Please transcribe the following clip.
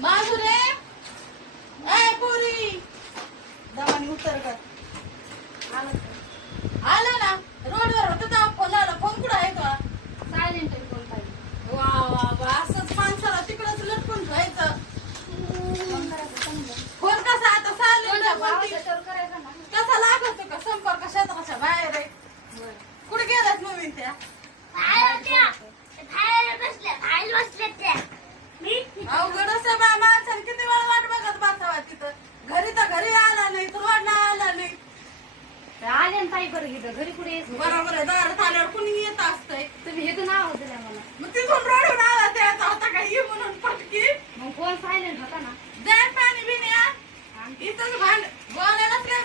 माधुरे ए पुरी दमानी उतर कर आला ना रोडवर होता तेव्हा फोन आला फोन कुठं आहे तो सायलेंट आहे फोन पाहिजे वा वा वा असंच माणसाला तिकडच लटकून जायचं फोन कसा आता करायचा ना कसा लागतो का संपर्क क्षेत्राच्या बाहेर आहे कुठे गेलात नवीन त्या अवघडच आहे बा माणसाने किती वेळ वाट बघत बसावा तिथं घरी तर घरी आला नाही तर वाढला आला नाही आले ना ताई बरं घेतं घरी कुठे येत बरोबर आहे दारात आल्यावर कुणी येत असतंय तुम्ही हे तर नाव दिलं मला मग तिथून रडून आला त्याचा होता का ये म्हणून पटकी मग फोन सायलेंट होता ना द्या पाणी बिणी इथंच भांड बोलायलाच